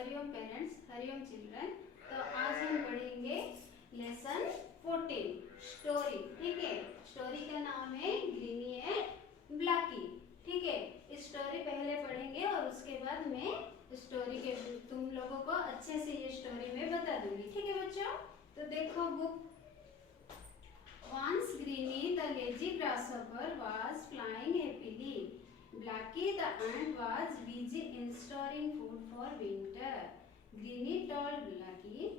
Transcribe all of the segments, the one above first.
Hariom parents, Hariom children. तो आज हम पढ़ेंगे लेसन 14 स्टोरी। ठीक है, स्टोरी का नाम है ग्रीनी एंड ब्लैकी। ठीक है, इस स्टोरी पहले पढ़ेंगे और उसके बाद मैं स्टोरी के तुम लोगों को अच्छे से ये स्टोरी में बता दूंगी। ठीक है बच्चों, तो देखो book. Once Greeny the lazy grasshopper was flying happily. Blackie the ant was busy in storing food for winter. Greeny told Blackie,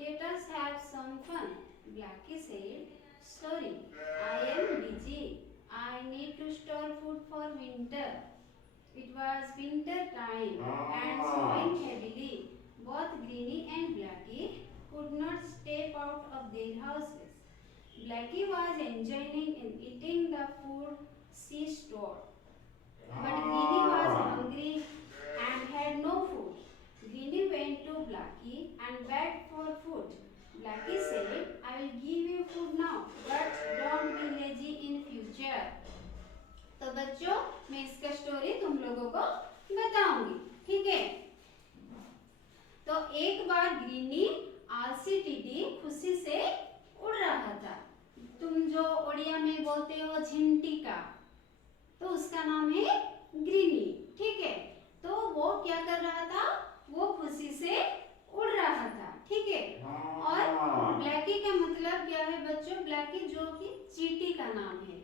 "Let us have some fun." Blackie said, "Sorry, I am busy. I need to store food for winter." It was winter time and snowing heavily. Both Greeny and Blackie could not step out of their houses. Blackie was enjoying in eating the food she stored, but Greeny was hungry and had no food. Greeny went to Blackie and begged for food. Blackie said, "I will give you food now, but don't be lazy in future." तो बच्चों, मैं इसका story तुम लोगों को बताऊंगी। ठीक है, तो एक बार ग्रीनी आलसी टिड्डी खुशी से उड़ रहा था। तुम जो उड़िया में बोलते हो झिंटिका, तो उसका नाम है ग्रीनी। ठीक है, तो वो क्या कर रहा था, वो खुशी से उड़ रहा था। ठीक है, और ब्लैकी का मतलब क्या है बच्चों? ब्लैकी जो कि चींटी का नाम है।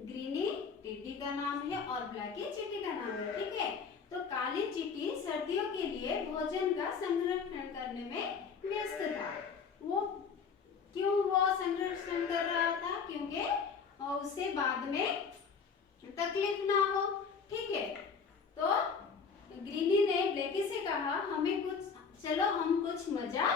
ग्रीनी टिड्डी का नाम है और ब्लैकी चींटी का नाम है। ठीक है, तो काली चींटी सर्दियों के लिए भोजन का संरक्षण करने में व्यस्त था। वो क्यों वो संरक्षण कर रहा था? क्योंकि उसे बाद में तकलीफ ना हो। ठीक है, तो ग्रीनी ने ब्लैकी से कहा, हमें चलो हम कुछ मजा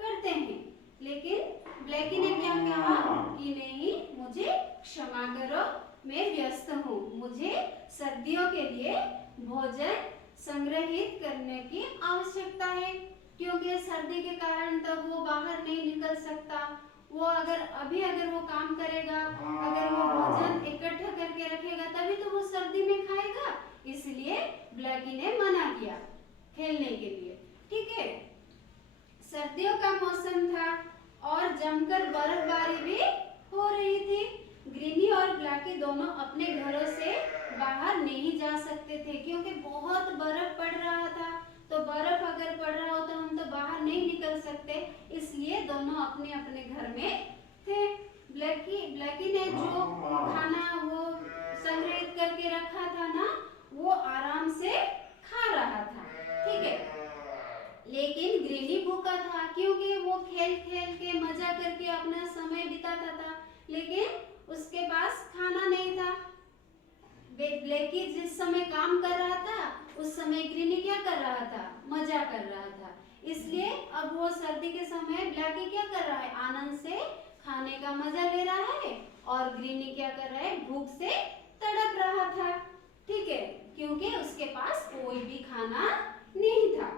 करते हैं। लेकिन ब्लैकी ने क्या कहा कि नहीं, मुझे क्षमा करो, मैं व्यस्त हूँ, मुझे सर्दियों के लिए भोजन संग्रहित करने की आवश्यकता है। क्योंकि सर्दी के कारण तब वो बाहर नहीं निकल सकता। वो अगर वो काम करेगा, अगर वो भोजन इकट्ठा करके रखेगा तभी तो वो सर्दी में खाएगा। इसलिए ब्लैकी ने मना किया खेलने के लिए। ठीक है, सर्दियों का मौसम था और जमकर बर्फबारी भी हो रही थी। ग्रीनी और ब्लैकी दोनों अपने घरों से बाहर नहीं जा सकते थे क्योंकि बहुत बर्फ पड़ रहा था। तो बर्फ अगर पड़ रहा हो तो हम तो बाहर नहीं निकल सकते, इसलिए दोनों अपने अपने घर में थे। ब्लैकी ने जो खाना वो संग्रहित करके रखा था ना, वो आराम से खा रहा था। ठीक है, लेकिन ग्रीनी भूखा था क्योंकि वो खेल खेल के मजा करके अपना समय बिताता था, लेकिन उसके पास खाना नहीं था। ब्लैकी जिस समय काम कर रहा था उस समय ग्रीनी क्या कर रहा था? मजा कर रहा था। इसलिए अब वो सर्दी के समय ब्लैकी क्या कर रहा है? आनंद से खाने का मजा ले रहा है और ग्रीनी क्या कर रहा है? भूख से तड़प रहा था। ठीक है, क्योंकि उसके पास कोई भी खाना नहीं था।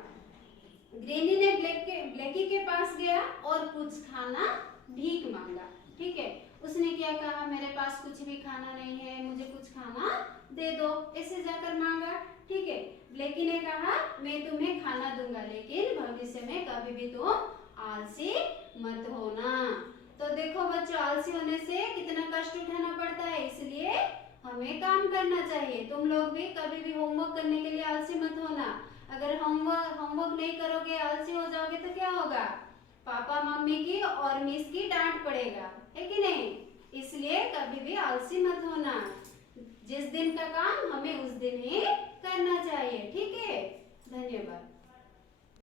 ग्रीनी ने ब्लैकी के पास गया और कुछ खाना भीख मांगा। ठीक है, उसने क्या कहा? मेरे पास कुछ भी खाना नहीं है, मुझे कुछ खाना दे दो, ऐसे जाकर मांगा। ठीक है, ब्लैकी ने कहा, मैं तुम्हें खाना दूंगा, लेकिन भविष्य में कभी भी तुम आलसी मत होना। तो देखो बच्चों, आलसी होने से कितना कष्ट उठाना पड़ता है, इसलिए हमें काम करना चाहिए। तुम लोग भी कभी भी होमवर्क करने के लिए आलसी मत होना। अगर होमवर्क नहीं करोगे, आलसी हो जाओगे तो क्या होगा? पापा मम्मी की और मिस की डांट पड़ेगा, है कि नहीं? इसलिए कभी भी आलसी मत होना। जिस दिन का काम हमें उस दिन ही करना चाहिए। ठीक है, धन्यवाद।